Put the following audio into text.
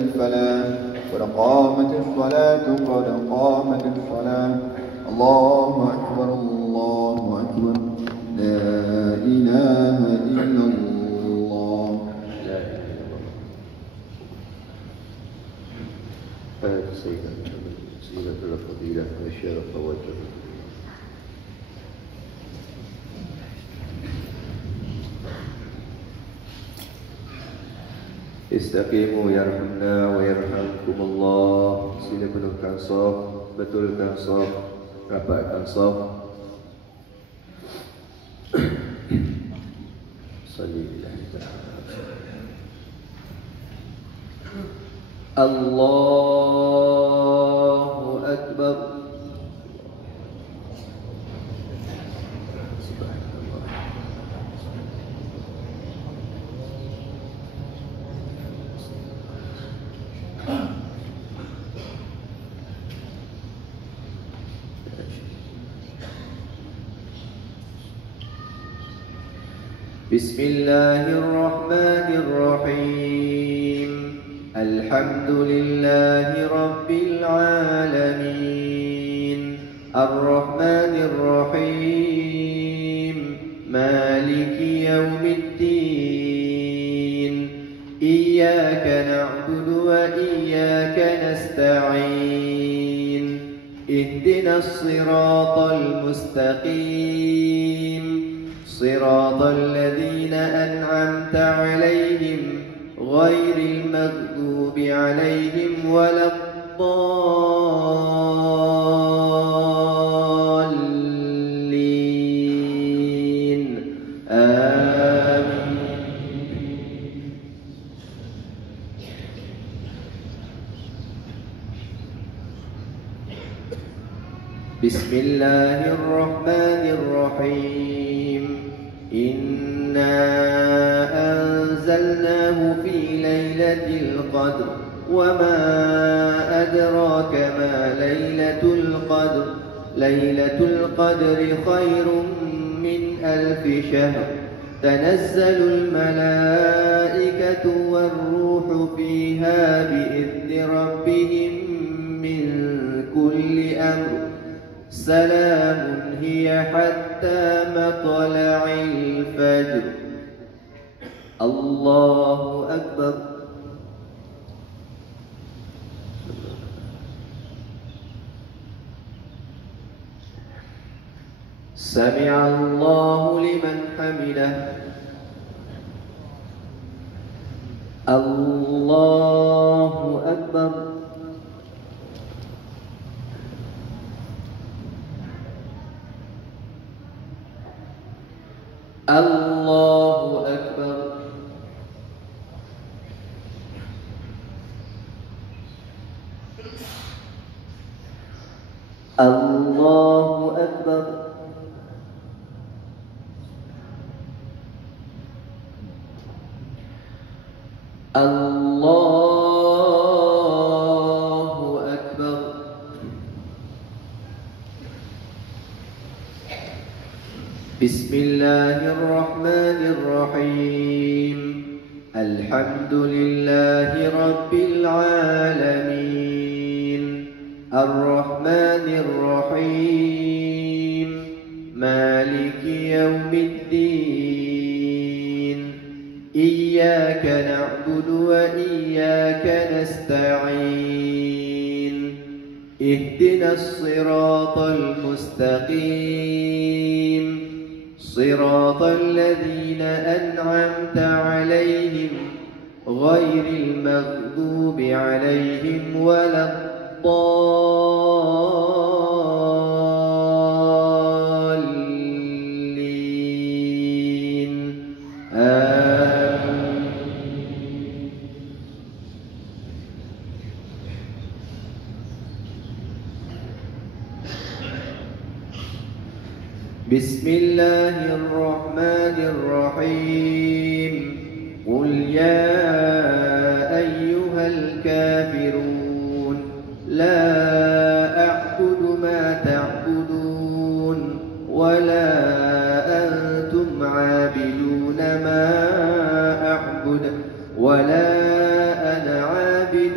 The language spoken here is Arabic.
الفلاح قد قامت الصلاة قد قامت الصلاة الله أكبر الله أكبر لا إله إلا الله لا إله إلا الله. سيدة الفضيلة والشرف والجمال. Istaqimu yarhamna wa yarhamkumullah. Sila penuhkan shaf, betulkan shaf, rapatkan shaf. Sallallahu Allahu Akbar. Bismillahirrahmanirrahim. Alhamdulillahi Rabbil Alamin. Ar-Rahmanir-Rahim. Maliki Yawmiddin. Iyyaka na'budu wa iyyaka nasta'in. Ihdinas siratal mustaqim. صراط الذين أنعمت عليهم غير المغضوب عليهم ولا الضالين آمين. بسم الله الرحمن الرحيم. إنا أنزلناه في ليلة القدر وما أدراك ما ليلة القدر. ليلة القدر خير من 1000 شهر. تنزل الملائكة والروح فيها بإذن ربهم من كل أمر. سلام هي حتى مطلع الفجر. الله أكبر. سمع الله لمن حمده. الله أكبر. الله أكبر. الله أكبر. الله أكبر. بسم الله الرحمن الرحيم. الحمد لله رب العالمين. الرحمن الرحيم. مالك يوم الدين. إياك نعبد وإياك نستعين. اهدنا الصراط المستقيم. صراط الذين أنعمت عليهم غير المغضوب عليهم ولا الضالين آمين. بسم الله الرحمن الرحيم. قل يا أيها الكافرون لا أعبد ما تعبدون ولا أنتم عابدون ما أعبد ولا أنا عابد